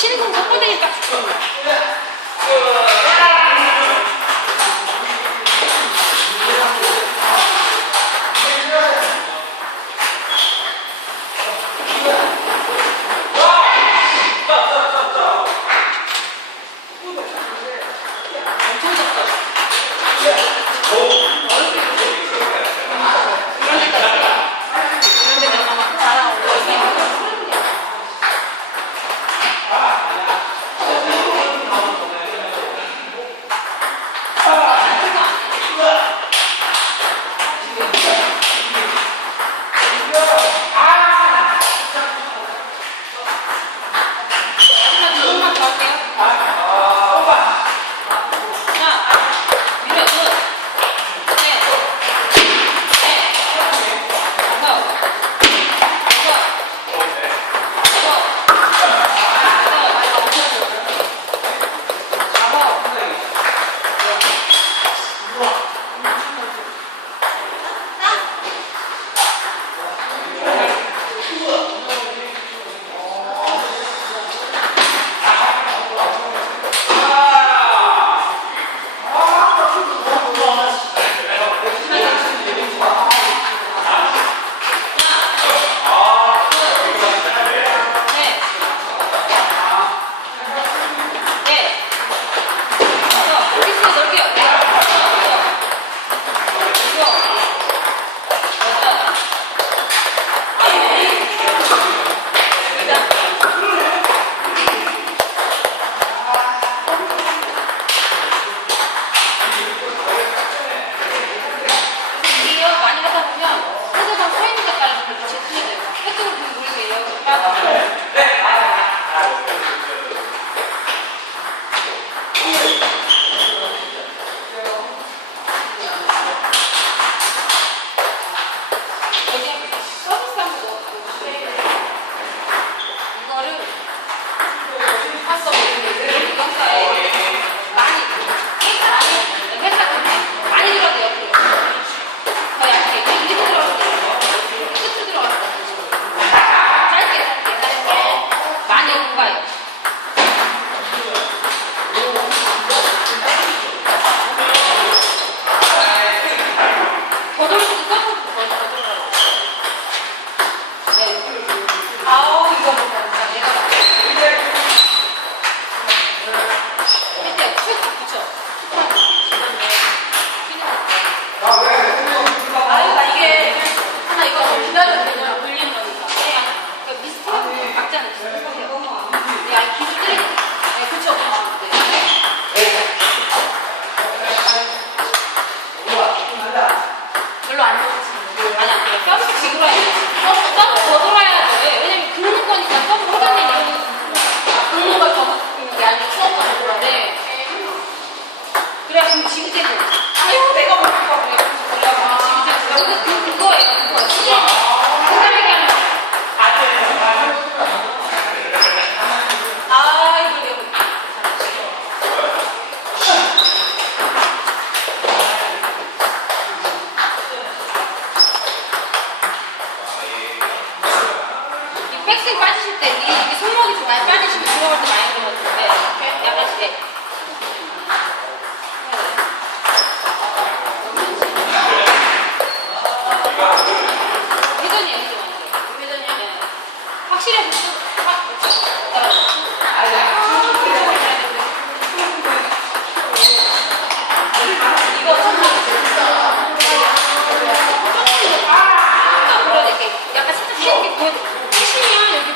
신공 섞어내니까 좋은 거야. Thank you.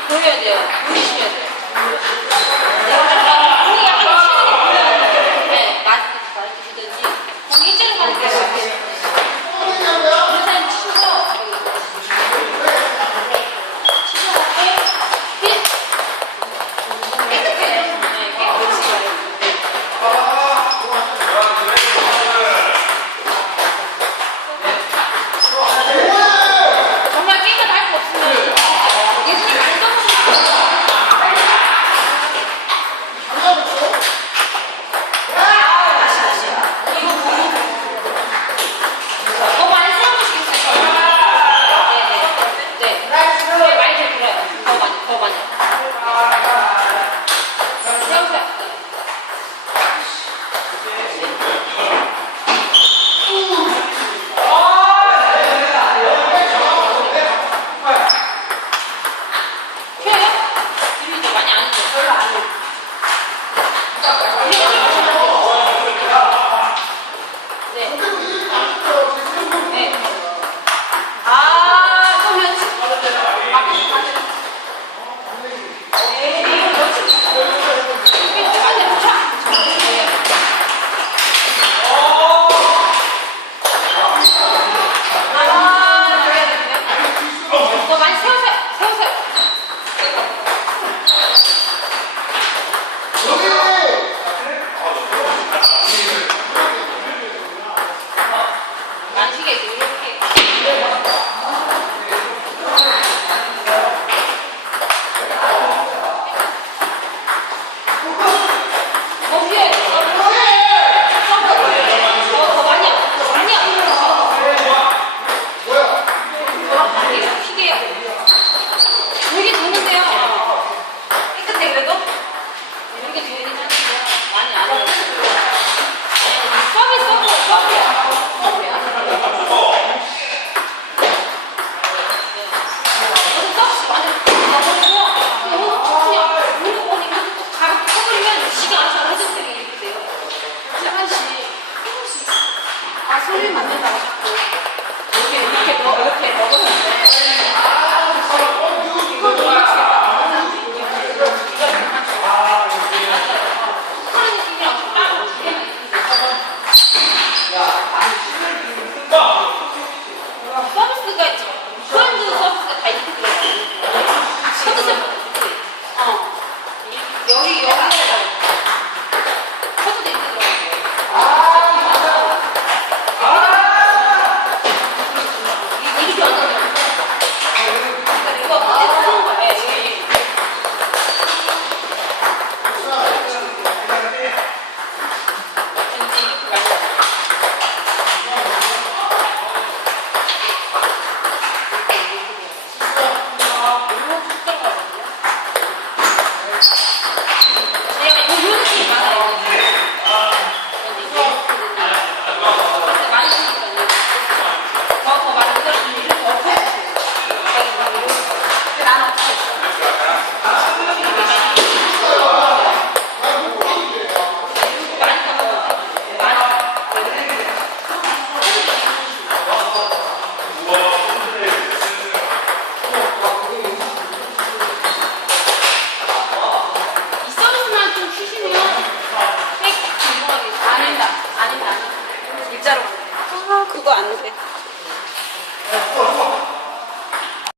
보여야 돼요. 보이시면 돼요.